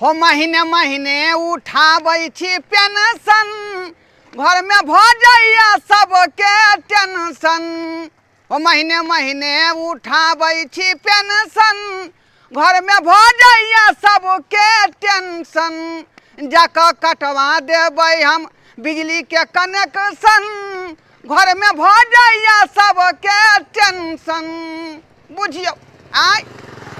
हो महीने महीने उठाबै छी पेंशन, घर में भ जाइया सबके टेंशन। हो महीने महीने उठाबै छी पेंशन, घर में भ जाइया सबके टेंशन। जाके कटवा देबै हम बिजली के कनेक्शन, घर में भ जाइया सबके टेंशन। बुझियो आय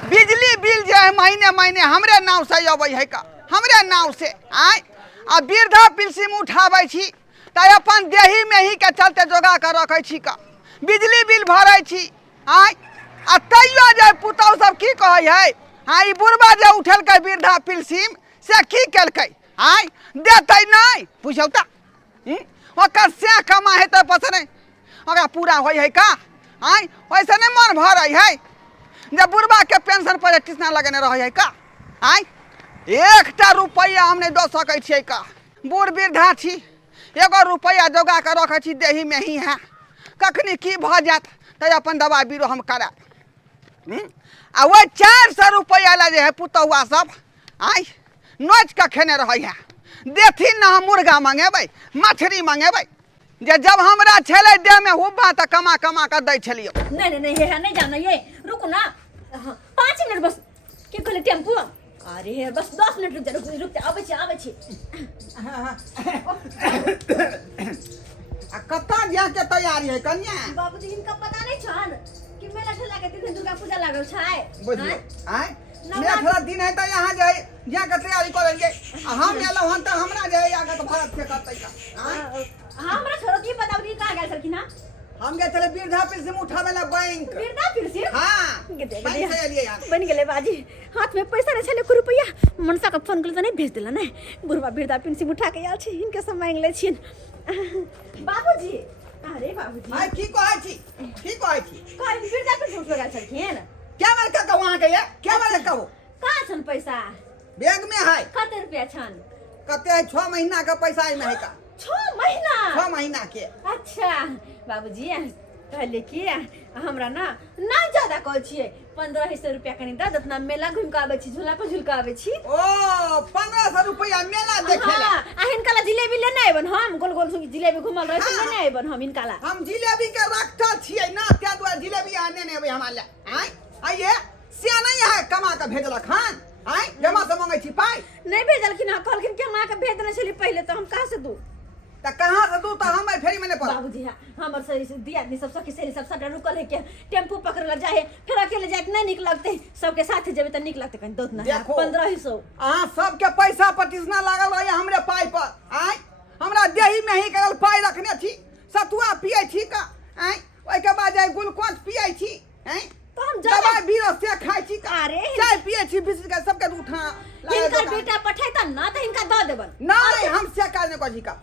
बिजली बिल जो है महीने महीने हमरे नाव से अबै है का, हमरे नाव से आय आ वृद्धा पेंशन उठाबै छी त अपन देही में ही के चलते जोगा कर रखै छी का, बिजली बिल भरै छी आय आ तैयो जे पुतौ सब की कहै है ई बुढ़बा जे उठेलकै वृद्धा पेंशन से की केलकै आय देतै नहीं बुझौ त ओकर से कमा हेतै पता नहीं ओकरा पूरा होय है का आय वैसे नहीं मन भरै है जे बुढ़बा के पेंशन पर टिसना लगने रहे है का आय एकटा रुपया हम नहीं दो सकै छियै का, बूढ़ वृद्धा छी एगो रुपया जोगा के रखै छी देही में ही है, कखनी की भ जात त अपन दवा बीरो हम कराब। आ वो 400 रुपया ला जे है पुतौआ सब आय नोच के खेने रहे है, देथिन ना हम मुर्गा मंगेबै मछली मंगेबै जे जब हमरा छेले देह में हुब्बा त कमा कमा के दै छलियो। नहीं नहीं ये नहीं जाना ये रुको ना 5 मिनट बस के कहले टेम्पू अरे यार बस 10 मिनट रुक जा आबै छी आ कत्ता जा के तैयारी है कन्या बाबूजी इनका पता नहीं छन कि मेला ठेला के दिन दुर्गा पूजा लागल छै बुझियो आय मेला थोड़ा दिन है त यहां जे जा के तैयारी करेंगे हम एलो हन त हमरा जे आगे तो भारत से करतै का हमरा छोरो की बताऊ दी कहां गेल छलखिन ना हम गए थे वृद्धा पेंशन उठावे ला बैंक। वृद्धा पेंशन हां बैंक से लिए यार बन गेले बाजी हाथ में पैसा नहीं छले रुपया मनसा का फोन कर त नहीं भेज देला नहीं बुढ़वा वृद्धा पेंशन उठा के आल छी इनके सब मांग ले छिन बाबूजी अरे बाबूजी हां की कहै छी कहीं वृद्धा पेंशन उठा गेल छलखिन क्या मार का वहां के क्या मार का कहां छन पैसा बैंक में है कते रुपया छन कते 6 महीना का पैसा में है का 6 महीना के। अच्छा बाबूजी कहले कि हमरा ना नहीं ज्यादा कहै छियै 1500 रुपया कनी द दत ना मेला घुम के आबै छी झूला पर झूल के आबै छी। ओ 1500 रुपया मेला देखे ला आ हिनकाला जिलेबी लेने आइबन हम गोल गोल सुगी जिलेबी घुमल रहै छै लेने आइबन हम हिनकाला हम जिलेबी के रखता छियै ना त्या दुआ जिलेबी आने ने अबै हमरा ले आय आइए से नहीं है कमा के भेजलक हन आय जमा से मांगै छी पाई नहीं भेजलखिन ह कहलखिन के मां के भेज देने छली पहले तो हम कहां से दू त कहां से दू त हम फेरी में ने पर बाबूजी हमर से दी आदमी सब सखी सहेली सब सटा रुकल है के टेम्पू पकड़ ला जाए फिर अकेले जाए नहीं निक लगते सबके साथ जेबे त निक लगते कहीं दोत ना 1500 हां सबके पैसा पटिसना लागल रहे हमरे पाई पर आय हमरा देही में ही करल पाई रखने छी सतुआ पियै छी का आय ओइ के बाद जाय ग्लूकोज पियै छी हैं तो हम दवाई बीरो से खाइ छी का अरे चाय पियै छी बिस्कुट का सबके उठा इनका बेटा पठाई त ना त इनका द देबन नहीं हम से काज ने कजी का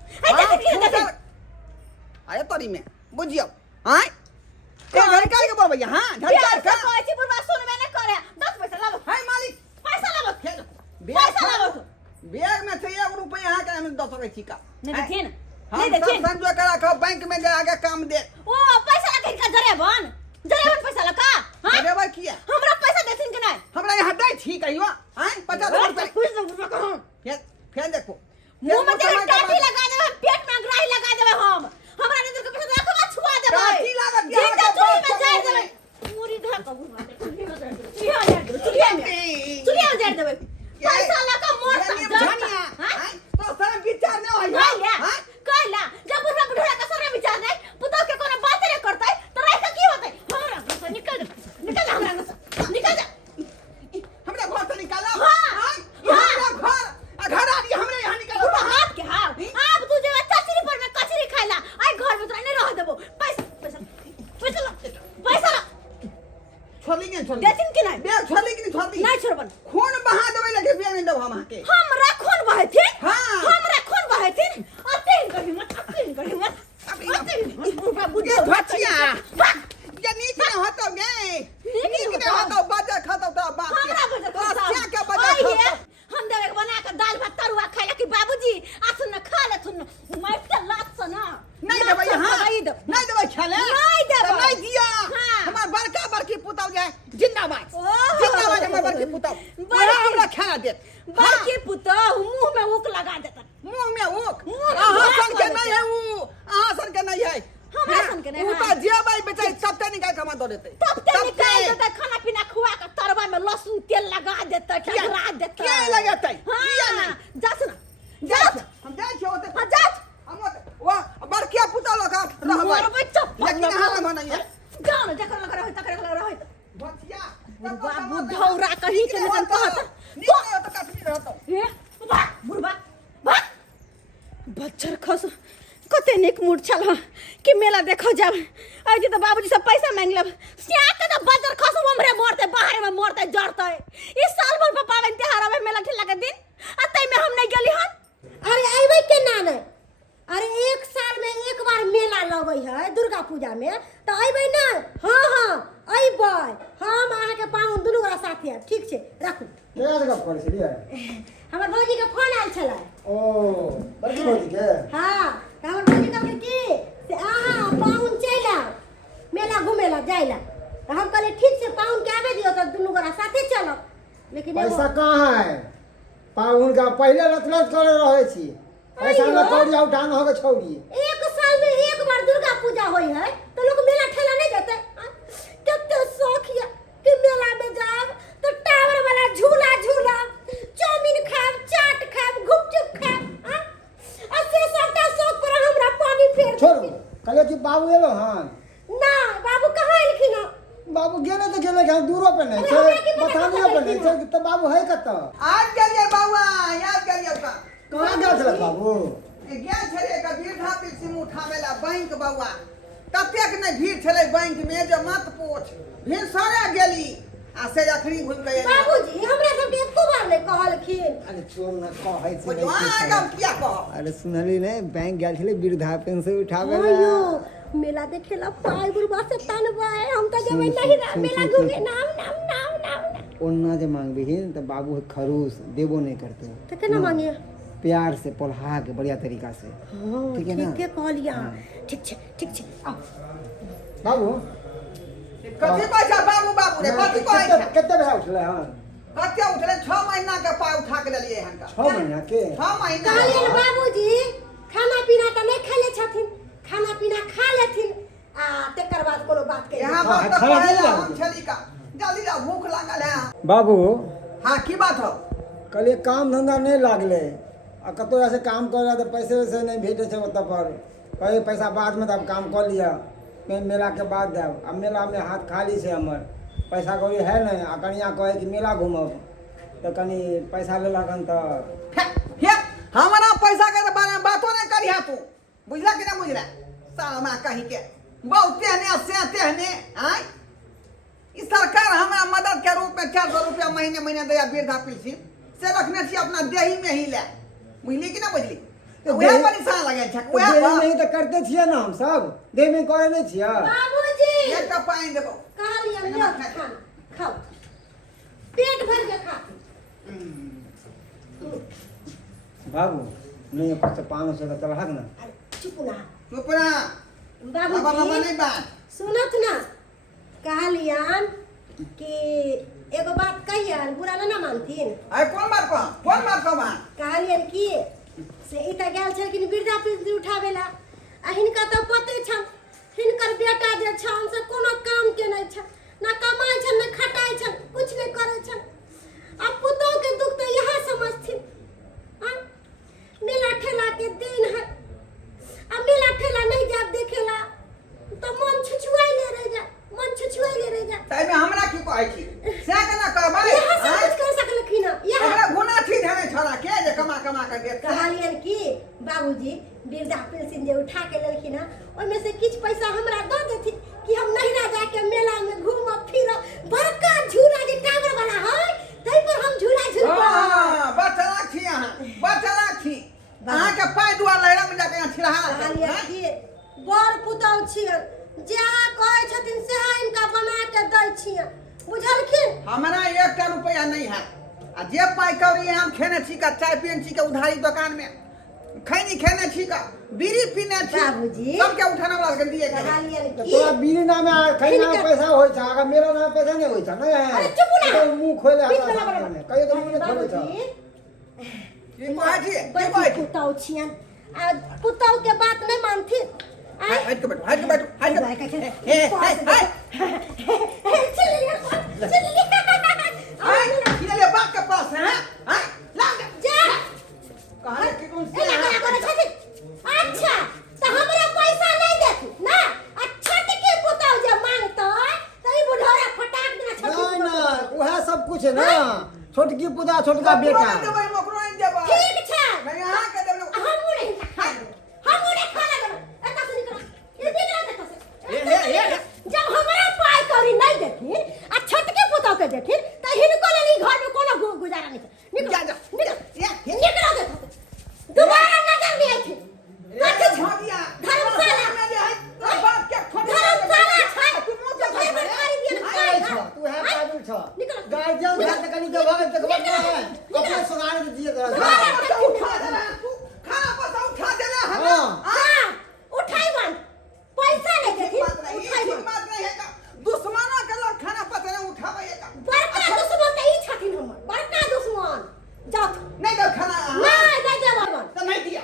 अरे तोरी में बुझियो हां ए घर का के बोलबैया हां झटका का कहै छी बुढ़वा सुन में ने करे 10 पैसा लाबो हाय मालिक पैसा लाबो पैसा लाबो बैग में से 1 रुपया यहां के हम दे सकै छी का नहीं देथिन नहीं देथिन संजो करा के बैंक में जा आगे काम दे ओ पैसा लगे इनका जरेबन पैसा लगा हां देबा किया हमरा पैसा देथिन कि नहीं हमरा यहां दै छी कहियो हां 50 रुपया कहूं फिर देखो मुंह में तेरे टाटी लगा देबे हम पेट में ग्राही लगा देबे हम हमरा नजर के पैसा रखबा छुआ देबे टाटी लागत जिंदा चुरी में जाड़ देबे पूरी धा कबू मारे चुरी में जाड़ देबे चुरी में जाड़ देबे पैसा लगा मोर धनिया हां तो सर विचार न होई हां कहला जब बुढ़ा बुढ़ा का सर विचार नहीं पुतो के कोनो बात रे करतै तो राय का की होतै हमरा से निकल जा हमरा से निकल जा हमरा घर से निकाला हां हमरा घर आ रही हमरे यहां निकालो हाथ के हां आप तू जे चचरी पर में कचरी खाइला आई घर में तो नहीं रह देबो पैसा छोड़ी के छोड़ी देथिन कि नहीं बे छोड़ी कि छोड़ी नहीं छोड़बन खून बहा देबे लगे बे नहीं दब हम के पुतो मुंह में ऊक लगा देता मुंह में ऊक मुंह में अहाँ ऊक सन के लगा नहीं है वो अहाँ सन के नहीं है हमरा सन के नहीं है। ऊ तो जेबै बेचारी सबटा निकाल के हमरा दे देते तब ते निकाल देता खाना पीना खुआ के तरवा में लहसुन तेल लगा देता ठगरा देता क्या लगाते किया हां नहीं जा सुन जा हम जाय छी ओते हां जा हम वाह बड़किया पुता लगा रहबै मोर बच्चा लेकिन हमरा नहीं है जान जकर लगा रहे तकर लगा रहे बचिया बाबू धौरा कहीं के निकल कहत निकल तो कटनी रहतो ए बा बुढ़बा बा बच्चर खस कते निक मूड छल कि मेला देखो जाब आज तो बाबूजी से पैसा मांग लब सिया के तो बच्चर खस हमरे मरते बाहर में मरते जड़ते इस साल भर पर पावन त्योहार में मेला ठेला के दिन अतै में हम नहीं गेली हन अरे अइबै केना नहीं अरे एक साल में एक बार मेला लगै है दुर्गा पूजा में तो अइबै ना हाँ हाँ अइबै हम अहाँ के पाहुन दुनू गोरा साथी है ठीक छै राखू क्या गप करै छलियै हमर भौजी के फोन आयल छलै ओ बड़की भौजी के हाँ तो हमर भौजी कहलकै की से अहाँ पाहुन चलि आउ मेला घुमे ला जाय ला तो हम कहलिए ठीक छै पाहुन के आबे दियो तो दुनू गोरा साथे चलब लेकिन एगो- पैसा कहाँ है पाहुन का पहले रतलत करे रहे छी पैसा अइयो। न कौड़ी उठाना होगा छौड़ी एक साल में एक बार दुर्गा पूजा होई है तो लोग मेला ठेला नहीं जाते कितने शौक है कि मेला में जाब तो टावर वाला झूला झूला चाउमीन खाब चाट खाब गुपचुप खाब और से सबटा शौक पर हमरा पानी फेर छोड़ कहले कि बाबू एलो हन ना बाबू कहाँ एलखिन हँ? बाबू गेले तो गेले कहाँ दूरो पे नहीं अरे हमरा की छै पता बतानिया पे चललै नहीं छै तो बाबू है कत आज गेलिए बाबा याद गेलिए का कहाँ गेल छलै बाबू गेल छलै का भीड़ धापी सिम उठावे ला बैंक बाबा ततेक नहि भीड़ छलै बैंक में जे मत पूछ भीड़ सारा गेली आ से अखनी घुम के एली बाबूजी हमरा सबके एको बार नहीं कहलखिन अरे छोड़ न कहै छै एकदम किया कह अरे सुनली ने बैंक गेल छलै वृद्धा पेंशन उठावे अयो मेला देखे ला पाई बुरबा से तनबा हम तो जेबै नहीं रा मेला घूमे नाम नाम नाम नाम ओन्ना जे मांगबिहिन तो बाबू खरूस देबो नहीं करते तो केना मांगिए प्यार से पोल्हा के बढ़िया तरीका से हाँ ठीक है ना? ठीक है कहलिया ठीक छै आओ बाबू कथी कहै छै बाबू बाबू रे कथी कहै छै कते पैसा उठले हन कते उठले 6 महीना के पाय उठा के देलिए हन का 6 महीना के 6 महीना कहलिए बाबूजी खाना पीना तो नहीं खाले छथिन खाना पीना खा लेथिन आ तेकर बाद कोनो बात कहि यहाँ हाँ, बात तो खाना कहला नहीं हम लागल। छली का जल्दी जा भूख लागल है बाबू हां की बात हो कहलिए काम धंधा नहीं लागले आ कतो ऐसे काम कर तो पैसे वैसे नहीं भेटे छै ओतऽ पर कहे पैसा बाद में तब काम कर लिया मेला के बाद देब अब मेला में हाथ खाली छै हमर पैसा कौड़ी है नहीं आ कनिया कहे कि मेला घूमब तो कनी पैसा लेलक हन तो हे हमारा पैसा के बारे में बातो नहीं करिया तू बुझला कि ना बुझला सामा कहीं के बहुते ने सेते ने आय ई सरकार हमरा मदद के रूप में 400 रुपया महीने महीने दया वृद्धा पेंशन से रखने छी अपना देही में ही ले बुझली कि ना बुझली तो वह परेशान लगे छै तो वह देह नहीं तो करते छियै ना हम सब देह में करे नहीं छियै बाबूजी एक कप पानी देबो कहलिए लो खाना खाओ पेट भर के खा बाबू नहीं कुछ 500 का चलहक ना अरे चुप ना चुप ना बाबा बाबा बाबूजी नहीं बात सुनत ना कहलियन कि एगो बात कहियन बुरा ना मानथिन आई कौन बात को बात कहलियन कि से ई त गेल छलखिन वृद्धा पेंशन उठावे ला आ हिनका त पते छन हिनकर बेटा जे छन से कोनो काम के नहीं छन ना कमाई छन ना खटाई छन कुछ नहीं करे छन आ पुतों के दुख तो यह समझथिन हां मेला ठेला के दिन है आ मेला ठेला नहीं जाब देखेला तो मन छुछुआइले रह जा मन छुछुआइले रह जा ताई में हमरा की कहै छी से केना कहबै यह सब कुछ कर सकलखिन यह हमरा गुना थी धने छोड़ा के जे कमा कमा के देत कहलियन कि बाबूजी वृद्धा पेंशन जे उठा के लेलखिन हँ ओहिमे से किछ पैसा हमरा दऽ देथिन कि हम नहिरा जाके मेला में घूमब फिरब बड़का झूला जे टावर वाला है तै पर हम झूला झूलब हां बचला छी बचला छी अहाँ के पाय दुआ लहरा में जाके छिरहा कहलियन कि बड़ पुतौह छियन जे कहै छथिन से इनका बना के दै छियन बुझलखिन हमरा 1 रुपया नहीं है आ जे पाय कौड़ी हम खेने छी का चाय पियन छी का उधारी दुकान में खैनी खेने छी का बीड़ी पीने छी बाबूजी। सब के उठाने वाला के दिए के कहलियन तो कि तोरा बीड़ी नामे खैना पैसा होय छै अगर मेरा नामे पैसा नहीं होय छै ना अरे चुप ना तो मुंह खोले बीच में लगा कहियो तो मुंह नहीं खोले छै बाबूजी की कहै छी की कहै छी पुतौ छियन आ पुतौ के बात नहीं मानथी हट के बैठो हट के ले बाप के पास है हां लाग जा कहां के कौन ए लगा करे छथि अच्छा तो हमरा पैसा नहीं देथु ना आ छटके पुतौ जे मांगतो त ई बुढ़ौरा फटाक देना छटके ना ना वह सब कुछ है ना छोटकी पुता छोटका बेटा देबै मकरो नहीं देबै ठीक छै मैं यहां के देबै हम मुड़े खाना देबै एता से निकल ये निकल देखो से जब हमरा पाई करी नहीं देथिन आ छटके पुतौ के देथिन त हिनको लेली घर में कोनो गुजारा नहीं निकल जा जा निकल देखो दोबारा नजर नहीं आथि ए भागिया धर्मशाला में जे है बाप के खोट धर्मशाला छै तू मुंह पे भाई मारी दिए आए छ तू है पागल छ निकल गार्जियन घर तक नहीं देबो तो खबर अपने सुनार दिए तोरा उठा दे तू खाना पैसा उठा दे ले हां हां उठाइवन पैसा नहीं देथिन उठाइवन बात नहीं है का दुश्मनों के लोग खाना पैसा नहीं उठावे का बड़का दुश्मन त ई छथिन हमर बड़का दुश्मन जाओ नहीं दो खाना नहीं देबन तो नहीं दिया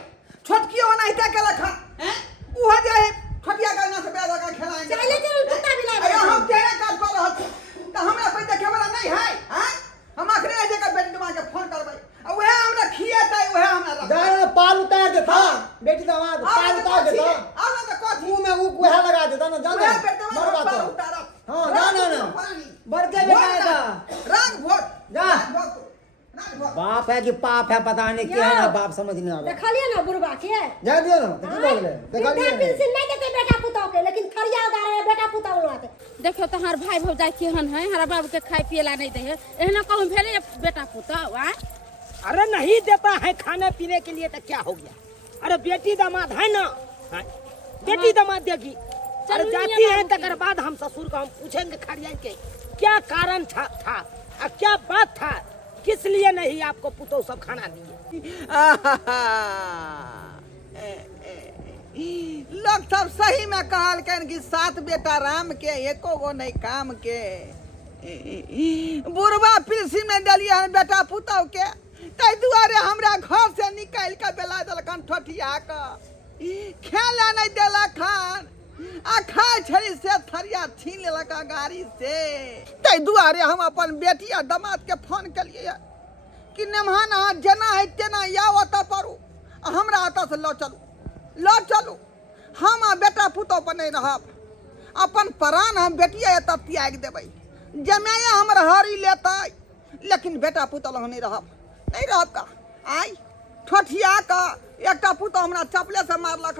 छोटकी हो नहीं क्या लखा हैं वो जाए छोटिया गाना से पैदा का खिलाएंगे चले चलो कुत्ता भी अरे लाए हम तेरे काज कर रहा थे तो हमरा कोई देखे वाला नहीं है हैं हम आखिर ऐसे का बेटी मां के फोन करबै अब वह हमरा खियाता है वह हमरा दाना पाल उतार देता बेटी दामाद पाल उतार देता आला तो कथी मुंह में वो कोहा लगा देता ना जाना वह बेटी मां मर पर बात उतारा हां ना बड़के बेटा है का रंग भोट जा। रंग भोट बाप है कि पाप है पता नहीं क्या है ना बाप समझ नहीं आ रहा देखलिए ना बुढ़बा के जा दियो ना तो की बोले देखलिए देखलिए पेंसिल नहीं देते बेटा पुतौ के लेकिन खरिया उतारे बेटा पुतौ लोते देखियो तहार भाई भौजाई केहन है हमारा बाबू के खाए पिएला नहीं दे है एहना कहूं भेले बेटा पुता आ अरे नहीं देता है खाने पीने के लिए तो क्या हो गया? अरे बेटी दामाद है ना, हाँ? बेटी दामाद देगी। अरे जाती है तकर बाद हम ससुर को हम पूछेंगे खड़िया के क्या कारण था और क्या बात था, किस लिए नहीं आपको पुतौ सब खाना दिए? लोग सब सही में कहल कि 7 बेटा राम के एको गो नहीं काम के बुढ़वा पिलसी में दलिया बेटा पुतौ के तै दुआरे हमरा घर से निकाल के बेला दलखन ठठिया के खेला नहीं देलखन आ खाए छली से थरिया छीन लेलक गाड़ी से तै दुआरे हम अपन बेटी आ दामाद के फोन कलिए कि नेमहान जना है तेना या ओतऽ पड़ू हमरा ओतऽ से लो चलू हम आ बेटा पुतौ पर नहीं रहब अपन प्राण हम बेटिया एतऽ त्याग देबै जमाया हमर हरी लेतै लेकिन बेटा पुतौ लग नहीं रहब का आई ठठिया का एकटा पुतौ हमरा चपले से मारलक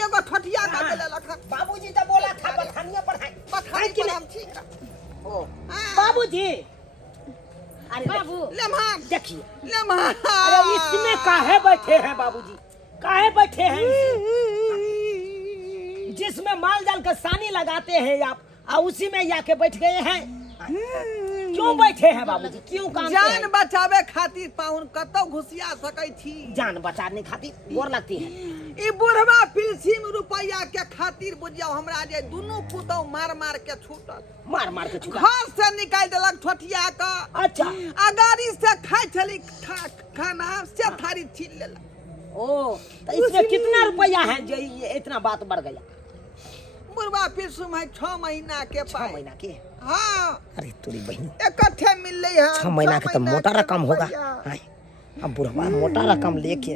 एगो ठठिया का देले लखन बाबूजी तो बोला था बथानिया पढ़ाई बथाई नाम ठीक है ओ बाबूजी। अरे बाबू लेमान देखिए लेमान अरे इसमें काहे बैठे हैं बाबूजी, काहे बैठे हैं जिसमें माल जाल का सानी लगाते हैं आप और उसी में जाके बैठ गए हैं। क्यों बैठे हैं बाबूजी, क्यों काम जान बचावे खातिर पाउन कतौ घुसिया सकै छी जान बचाने खातिर गोर लगती है। ई बुढ़वा पिलसिम रुपया के खातिर बुझियो हमरा जे दुनू पुतौ मार के छूटल मार के छुड़ा घर से निकाल देलक ठठिया का अच्छा अगाड़ी से खाए छली खाना से थारी छीन लेलक ओ तो इसमें कितना रुपया है जो ये इतना बात बढ़ गया? बुढ़वा पिलसिम है 6 महीना के 6 महीना के। हाँ अरे तोरी बहन इकट्ठे मिल रही है 6 महीना के तो मोटा रकम होगा। अब बुढ़वा मोटा रकम लेके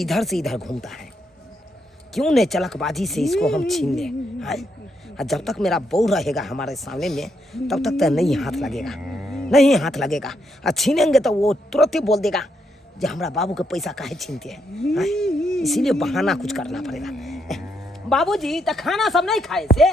इधर से इधर घूमता है, क्यों नहीं चलकबाजी से इसको हम छीन ले। जब तक मेरा बहू रहेगा हमारे सामने में तब तक तो नहीं हाथ लगेगा और छीनेंगे तो वो तुरंत ही बोल देगा जो हमारा बाबू के पैसा काहे छीनते हैं। इसीलिए बहाना कुछ करना पड़ेगा। बाबूजी तो खाना सब नहीं खाए से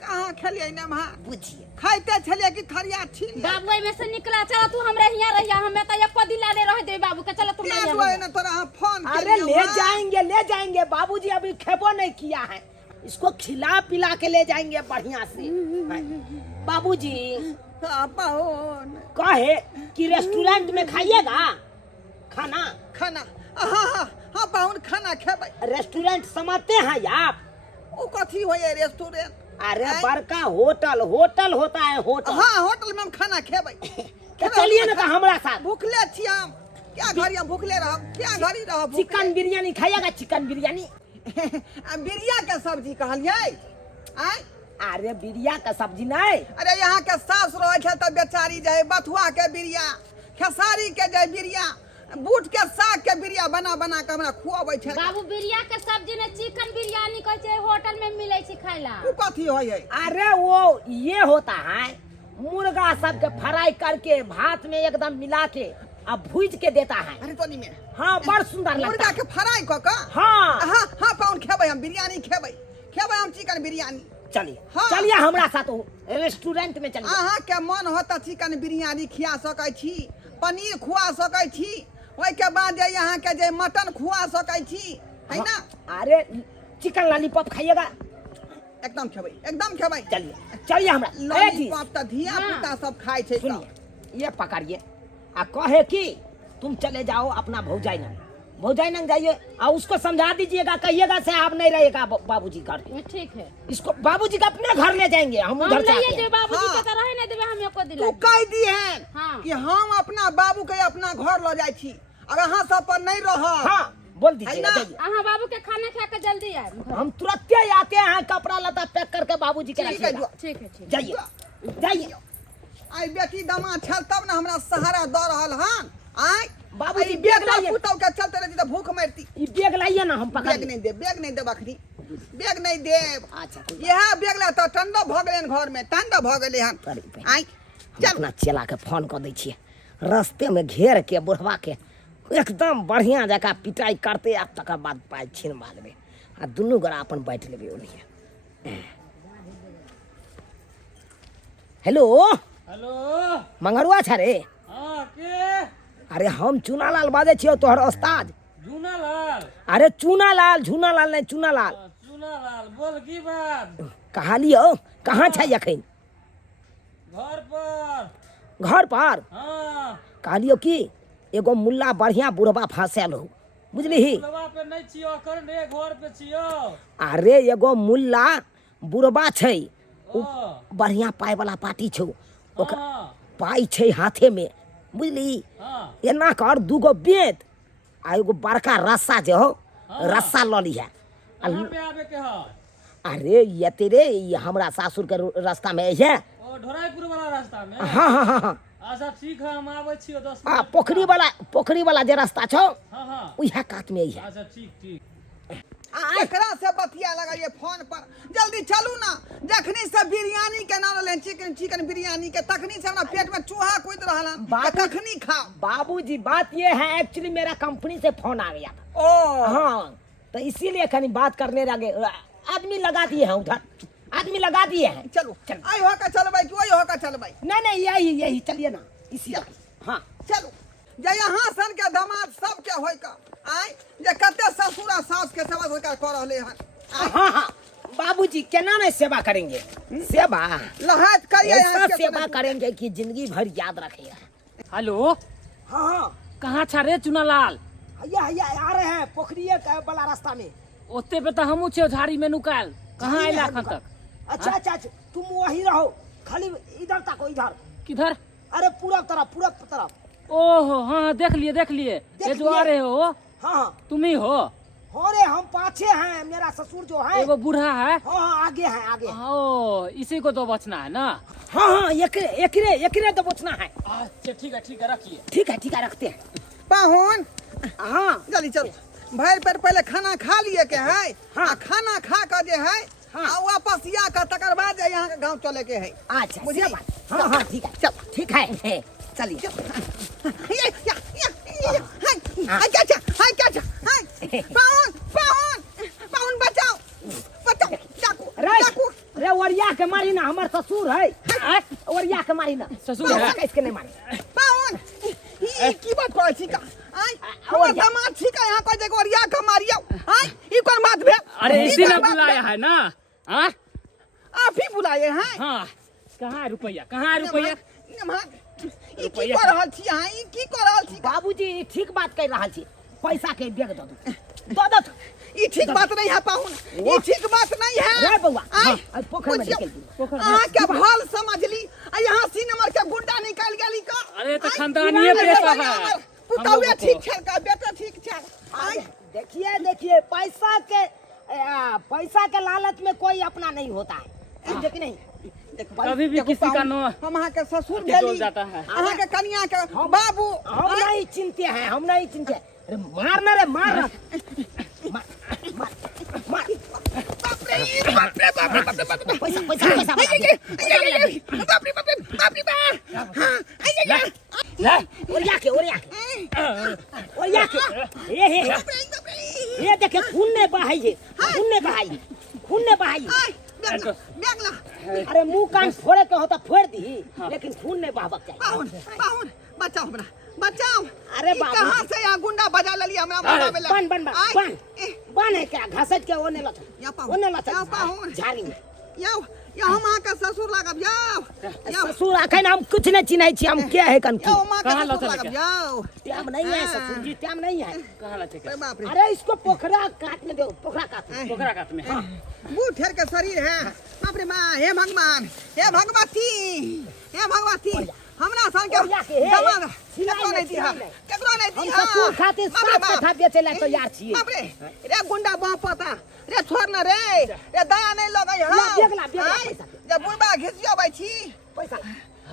कहाँ खेलिए ना मां बुझिए खाइते छलिए कि थरिया छीन बाबू में से निकला चला तू हमरे हिया रहिया हमें तो एक दिला दे रह दे बाबू के चला तुम क्या हुआ ना तोरा हम फोन अरे ले जाएंगे बाबूजी, अभी खेबो नहीं किया है, इसको खिला पिला के ले जाएंगे बढ़िया से। बाबूजी कहे कि रेस्टोरेंट में खाइएगा खाना हाँ पाउन खाना खेबै रेस्टोरेंट समझते हैं आप? ओ कथी होए रेस्टोरेंट? अरे बड़का होटल होता है होटल। हाँ होटल में हम खाना खेबै तो चलिए ना तो हमारा साथ। भूखले छी हम क्या घड़िया भूखले रह, क्या घड़ी रह भूखले? चिकन बिरयानी खाइएगा, चिकन बिरयानी। बिरिया के सब्जी कहलिए आय? अरे बिरिया का सब्जी नहीं। अरे यहाँ के सास रहे थे तो बेचारी जाए बथुआ के बिरिया, खेसारी के जाए बिरिया, बूट के साग के बिरिया बना बना के हमरा खुआबै छे। बाबू बिरिया के सब्जी ने चिकन बिरयानी कहै छै होटल में मिलै छै खाय ला। उ कथी होय है? अरे वो ये होता है, मुर्गा सब के फ्राई करके भात में एकदम मिला के अब भूज के देता है। अरे तोनी में हाँ बड़ सुंदर लगता मुर्गा है। के फ्राई क के हाँ हाँ हाँ पाउन खेबै, हम बिरयानी खेबै हम चिकन बिरयानी। चलिए हाँ। चलिए हमरा साथ रेस्टोरेंट में चलिए। अहाँ के मन होता चिकन बिरयानी खिया सकै छी, पनीर खुआ सकै छी, ओइ के बाद जे यहाँ के जे मटन खुआ सकै छी, है ना? अरे चिकन लॉलीपॉप खाइएगा? एकदम खेबै। चलिए चलिए हमरा। ए जी, लॉलीपॉप त धिया पुता सब खाय छै। सुनिए ये पकड़िए आ कहे कि तुम चले जाओ अपना भौजाई नंग जाइए और उसको समझा दीजिएगा, कहिएगा से आप नहीं रहेगा बाबूजी घर। ठीक है। इसको बाबूजी का अपने घर ले जाएंगे, हम उधर से आते हैं। बाबूजी हाँ। के तरह नहीं देबे हम एको दिला। तू कह दी है हाँ। कि हम अपना बाबू के अपना घर ल जाय छी, अब अहाँ सब पर नहीं रह। हाँ बोल है दीजिएगा। ना? जाइए। अहाँ बाबू के खाना खा के जल्दी आए। हम तुरंत ही आते हैं, कपड़ा लता पैक करके बाबूजी के ठीक है, रखिएगा। ठीक है ठीक। जाइए। आई बेटी दामाद छल तब ना हमरा सहारा द रहल हन। आई बाबूजी आई बैग लाइए। पुतौ के चलते रहती त भूख मरती। ये बैग लाइए ना, हम पकड़ बैग नहीं देब अखनी, बैग नहीं देब। अच्छा कोई यह बैग ला त ठंडा भ गेलन घर में, ठंडा भ गेले हन। बात। आई चल अपना चेला के फोन कर दै छियै, रास्ते में घेर के बुढ़वा के एकदम बढ़िया जगह पिटाई करते आ तकर बाद पाइ छीनवा लेबै आ दुनू गोरा अपन बैठ लेबै ओनिए। Hello hello. मंगरुआ छ रे? हाँ के? अरे हम चूनालाल बाजै छियौ, तोहर उस्ताद। झूनालाल? अरे चूनालाल नहीं चूनालाल। चूनालाल बोल की बात? कहलियो कहाँ छै अखन? घर पर। घर पर? हाँ। कहलियो कि एगो मुल्ला बढ़िया बुढ़वा फंसल हो, बुझलिही? लवा पे नहीं छियो, अखन रे घर पे छियो। अरे एगो मुल्ला बुढ़वा छै, ओ बढ़िया पाई वाला पार्टी छौ, ओकर हाँ पाई छै हाथे में, बुझली? हाँ एना कर दूगो बेत आ एगो बड़का रस्सा जे हो, हाँ। रस्सा लऽ लिहे। कहाँ पे आवे के है? अरे ये तेरे ये हमरा सासुर के रास्ता में है। ओ ढोराईपुर वाला रास्ता में? हाँ। अच्छा ठीक है, हम आवे छियो 10 आ मिनट। पोखरी वाला जे रास्ता छौ, हाँ उहे कात में है। अच्छा ठीक। एकरा से बतिया लगाइए फोन पर, जल्दी चलू ना। जखनी से बिरयानी के नाम ले चिकन बिरयानी के, तखनी से हमरा पेट में चूहा कूद रहल हन। बाबू- कखनी खाओ। बाबूजी बात ये है, एक्चुअली मेरा कंपनी से फोन आ गया था। ओ हाँ तो इसीलिए कहीं बात करने लगे, आदमी लगा दिए हैं उधर, आदमी लगा दिए हैं। चलो चल। आई हो का चलबै कि ओई हो का चलबै? नहीं यही चलिए ना, इसी तरह। हाँ चलो जे यहाँ सन के दामाद सब के होय का आई जे कते ससुर आ सास के सेवा सत्कार कर रहले हन। हाँ बाबूजी केना नहीं सेवा करेंगे? सेवा लहात करिए ऐसा यहाँ के सेवा करेंगे कि जिंदगी भर याद रखेगा। हेलो। हाँ कहाँ छा रे चूनालाल? हैया आ रहे हैं पोखरी वाला रास्ता में। ओते पे तो हमू छियो झाड़ी में नुकाल। कहाँ आइला अखन तक? अच्छा तुम वही रहो, खाली इधर तक, इधर। किधर? अरे पूरब तरफ। ओहो हाँ देख लिए ये जो आ रहे हो हाँ तुम ही हो? रे हम पाछे हैं, मेरा ससुर जो है। एगो बूढ़ा है। हाँ आगे है। ओ इसी को तो बचना है ना? हाँ एकरे तो बचना है। अच्छा ठीक है रखिए। ठीक है रखते हैं। पाहुन हाँ जल्दी चलो, भर पेट पहले खाना खा लिए के है। हाँ। आ खाना खा कर जे है हाँ। आ वापस या का तकर बाद जे यहाँ के गांव चले के है। अच्छा बुझली? हाँ ठीक है, चल ठीक है चलिए। हाय क्या पाहुन बचाओ डाकू। रे ओरिया के मारी ना, हमार ससुर है। ओरिया के मारी ना, ससुर है? कैसे नहीं मारी? पाहुन ई की बात करे छी का? आई हमर दामाद छी का यहाँ कोई जगह ओरिया के मारियो? आई ई कोन बात भेल? अरे ई इसी कोन ने बात बुलाया भेल? है ना? हाँ आप ही बुलाए हैं? हाँ। कहाँ है रुपया? ई की कर रहल छी अहाँ? ई की कर रहल छी? बाबूजी ठीक बात कह रहा छी, पैसा के बैग दो। ई ठीक बात नहीं है पाहुन, ई ठीक बात नहीं है। रे बउआ, आई हाँ, पोखर में निकल दी। अहाँ के भल समझ ली आ यहाँ सी नंबर के गुंडा निकल गेली का? अरे तो आई, खानदानीय अरे पेशा भैया, है। पुतौया ठीक छल का बेटा ठीक छल आई देखिए देखिए पैसा के लालच में कोई अपना नहीं होता है, समझे कि नहीं? कभी भी किसी का नो हम अहाँ के ससुर डोल भेली जाता है। अहाँ के कन्या के बाबू हम नहीं चिंते हैं, हम नहीं चिंते। अरे मारना रे मारना बाप रे बाप रे बाप रे बाप रे बाप रे पैसा पैसा पैसा बाप रे बाप रे हां ले ओरिया के ये देखिए खून ने बहाई बेगला अरे मुंह कान फोड़े के होता फोड़ दी, लेकिन खून ने बहावक चाहिए। पाहुन बचाओ हमरा बचाओ। अरे ई बाबू। कहां से यहाँ गुंडा बजा लेली हमरा मारा में बन है क्या घासत के ओने लत या पाहुन झाड़ी में याओ या हम अहाँ के ससुर लागब याओ ससुर अखन हम कुछ नहीं चिन्है छी, हम के है कन की याओ मां के कहाँ ससुर लौटे लागब लेके? याओ टाइम नहीं है ससुर जी, टाइम नहीं है। कहाँ ला चेक अरे बाप रे अरे इसको पोखरा काट में दो, पोखरा काट में। पोखरा काट में बूढ़ ठेर के शरीर है बाप रे मां हे भगवान हे भगवती हमरा सन के दमाद केकरो नहीं दिहा हम ससुर खातिर सात कथा बेचे ला तैयार छी। बाप रे रे गुंडा बापता रे छोड़ न रे दया नहीं लगै हां बेगला पैसा जब बुढ़बा घिसियाबै छी पैसा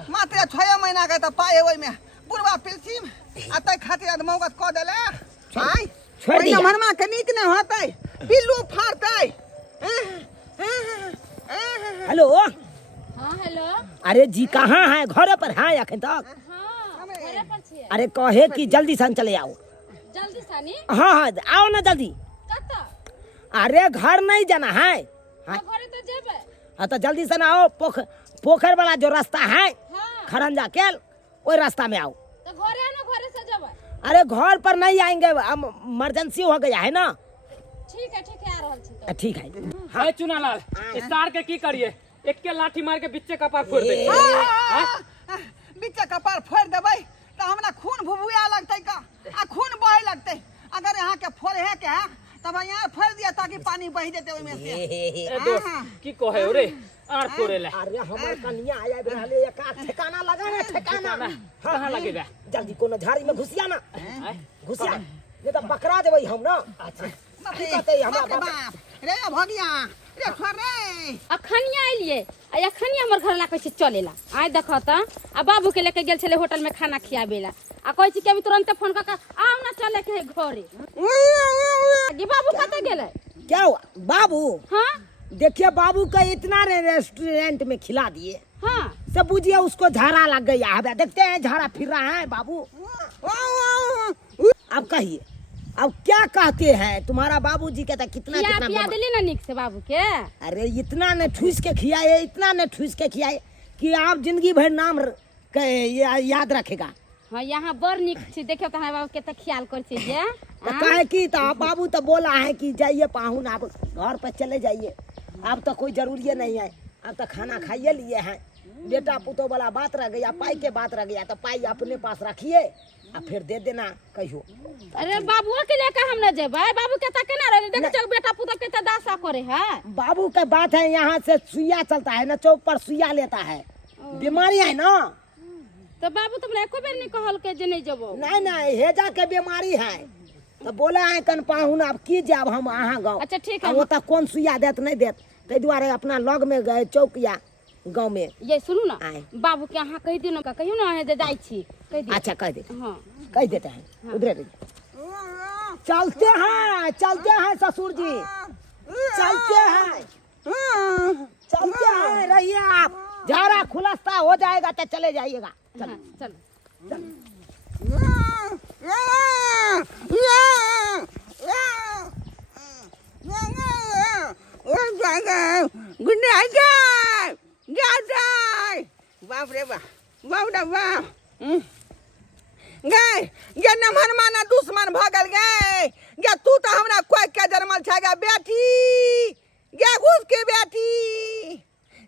मात्र 6 महीना के त पाए ओइ में बुढ़बा पिलसिम आ तै खातिर मौगत क देले आई छोड़ दिया। मनमा के नीक नहीं होतै पिल्लू फाड़तै हेलो हाँ हेलो अरे जी कहाँ है? घरे पर है अखन तक? हाँ घरे पर छियै अरे कहे कि जल्दी सन चले आओ। जल्दी सानी हाँ आओ ना जल्दी। कत्ता अरे घर नहीं जाना है हाँ घरे तो जेबै हाँ तो जल्दी से ना आओ। पोखर वाला जो रास्ता है हाँ खरंजा केल वही रास्ता में आओ। तो घरे ना घरे से जेबै अरे घर पर नहीं आएंगे, हम इमरजेंसी हो गया है ना। ठीक है आ रहल छी तो ठीक है। हाय चुनालाल इस तार के की करिए? एक के लाठी मार के बिच्चे कपार फोड़ दे। बिच्चा कपार फोड़ देबै तो हमरा खून भुभुआ लगतै का आ खून बहे लगतै। अगर यहाँ के फोड़ है के तब यहाँ फोड़ दिया ताकि पानी बह जेते ओइ में से। ए दोस्त की कहे रे आर फोड़े ले अरे हमारे कन्या आया रहले एक ठिकाना लगा ना ठिकाना कहाँ लगे बे? जल्दी कोनो झाड़ी में घुसिया ना, घुसिया नहीं तो पकड़ा देबै हम ना। अच्छा की कहते हमरा बाप रे भगिया रे छोड़ रे अखनिया एलिए आ अखनिया हमर घर ला कहै छै चलेला आइ देखो त आ बाबू के लेके गेल छले होटल में खाना खियाबेला आ कहै छै कि अभी तुरंत फोन करके आओ ना चले के है घरे। गे बाबू कतऽ गेलै? क्या हुआ बाबू? हाँ देखिए बाबू का इतना रेस्टोरेंट में खिला दिए, हाँ सब बुझिए उसको झाड़ा लग गया है। देखते हैं झाड़ा फिर रहा है बाबू। अब कहिए अब क्या कहते हैं? तुम्हारा बाबूजी कहता कितना कितना पिया दिली ना निक से बाबू के। अरे इतना ने ठूस के खियाए, इतना ने ठूस के खियाए कि आप जिंदगी भर नाम याद रखेगा। हाँ यहाँ बड़ निक छी, देखियो त बाबू के त ख्याल कर छी जे। तो कहे कि तो बाबू तो बोला है कि जाइए पाहुन आप घर पर चले जाइए, अब तो कोई जरूरी नहीं है, अब तो खाना खाइए लिए हैं। बेटा पुतो वाला बात रह गया, पाई के बात रह गया तो पाई अपने पास रखिए और फिर दे देना कहियो। अरे बाबुओ के लेकर हम न जेबै, बाबू के त केना रहे देख चौक बेटा पुतो के त दासा करे है। बाबू का बात है यहाँ से सुइया चलता है ना, चौक पर सुइया लेता है, बीमारी है ना। तो बाबू तुमने एको बेर नहीं कहल के जे नहीं जबो? नहीं हेजा के बीमारी है तो बोला है कन पाहुन आप की जाब हम अहाँ गाँव। अच्छा ठीक है। वो तो कौन सुइया देत नहीं देत, ताहि दुआरे अपना लग में गए चौक या गाँव में। ये सुनू ना आए। बाबू के अहाँ कह दियो ना, कहियो ना है जे जाई छी कह दियो। अच्छा कह देते, हाँ कह देते हैं उधर रहिए। चलते हैं ससुर जी, चलते हैं रहिए आप, झाड़ा खुलस्ता हो जाएगा तो चले जाइएगा। हाँ, चलो बाप रे बाप गए ये नमहर माना दुश्मन भगल गए गे। तू तो हमरा कोई के जन्मल छ गे बेटी, गे घुस के बेटी।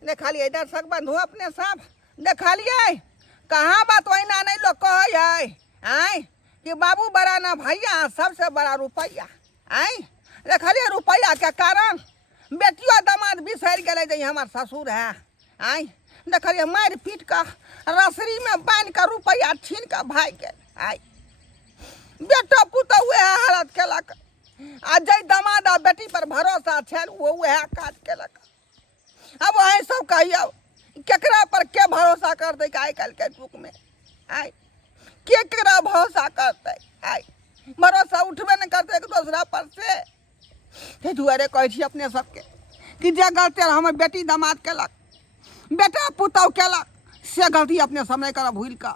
देखलिए दर्शक बंधु अपने सब देखलिए कहाँ बात वही ना नहीं लोग कहे आय कि बाबू बड़ा ना भैया सबसे बड़ा रुपया। आय देखलिए रुपया के कारण बेटियों दामाद बिसर गए जे हमार ससुर है। आय देखलिए मार पीट का रसरी में बांध कर रुपया छीन कर भाग गए। आय बेटा पुतौ वएह हालत केलक आ जै दामाद आ बेटी पर भरोसा छल वो वएह काज केलक। अब अहीं सब कहियौ केकरा पर के भरोसा करतै आइ काल्हि के युग में? आइ केकरा भरोसा करतै? आइ भरोसा उठबे नहीं करते एक दूसरा पर से। ते दुआरे कहै छी अपने सबके कि जे गलती हमर बेटी दामाद केलक, बेटा पुतौ केलक, से गलती अपने सब नहीं करब भूल कऽ।